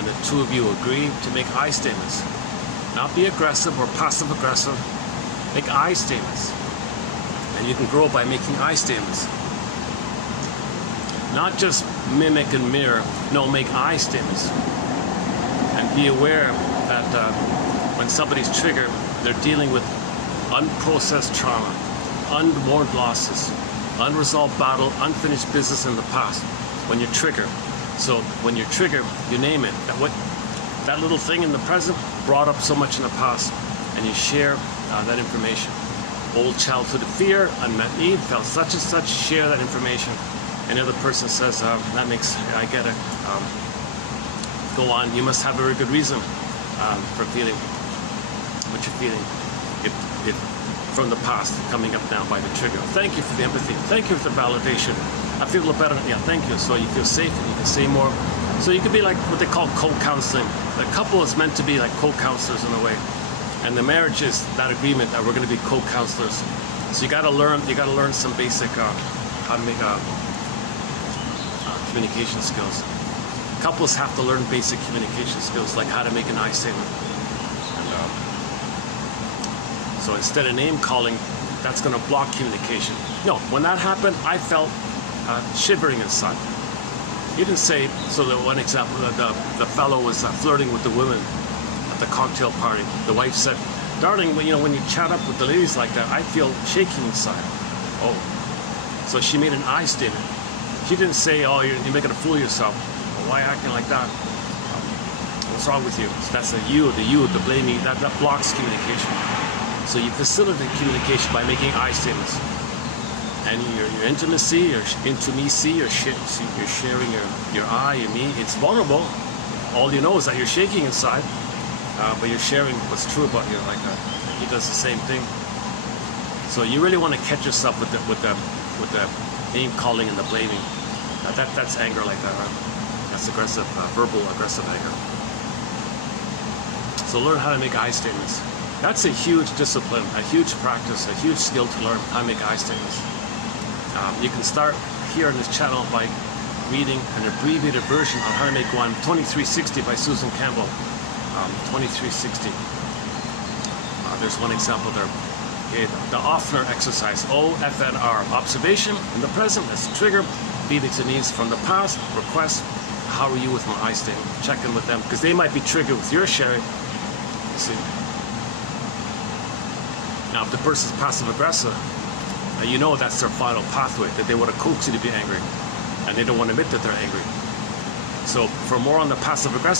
and the two of you agree to make I statements. Not be aggressive or passive aggressive. Make I statements. And you can grow by making I statements. Not just mimic and mirror. No, make I statements. And be aware that when somebody's triggered, they're dealing with unprocessed trauma, unmourned losses, unresolved battle, unfinished business in the past. When you're triggered. So when you're triggered, you name it. That little thing in the present brought up so much in the past, and you share that information. Old childhood fear, unmet need, felt such and such, share that information. And the other person says, that makes, I get it. Go on, you must have a very good reason for feeling what you're feeling. It from the past, coming up now by the trigger. Thank you for the empathy. Thank you for the validation. I feel a little better. Yeah, thank you. So you feel safe and you can say more. So you could be like what they call co-counseling. The couple is meant to be like co-counselors in a way. And the marriage is that agreement that we're going to be co-counselors. So you got to learn some basic how to make communication skills. Couples have to learn basic communication skills, like how to make an I statement. So instead of name calling, that's going to block communication. No, when that happened, I felt shivering inside. You didn't say, so the one example, the fellow was flirting with the women at the cocktail party. The wife said, darling, when you chat up with the ladies like that, I feel shaking inside. Oh, so she made an I statement. She didn't say, oh, you're making a fool of yourself. Why acting like that? What's wrong with you? So that's the blaming, that blocks communication. So you facilitate communication by making I statements. And your intimacy, your intimacy, you're sharing your I, your me. It's vulnerable. All you know is that you're shaking inside, but you're sharing what's true about you. Like he does the same thing. So you really want to catch yourself with the name calling and the blaming. That's anger like that, right? That's aggressive, verbal aggressive anger. So learn how to make I statements. That's a huge discipline, a huge practice, a huge skill to learn how to make I statements. You can start here on this channel by reading an abbreviated version on how to make one, 2360 by Susan Campbell. 2360. There's one example there. Okay, the Offner exercise, OFNR. Observation in the present is trigger, feelings and needs from the past, request, how are you with my I statement? Check in with them, because they might be triggered with your sharing. See. Now, if the person's passive-aggressive, you know that's their final pathway, that they want to coax you to be angry, and they don't want to admit that they're angry. So, for more on the passive-aggressive,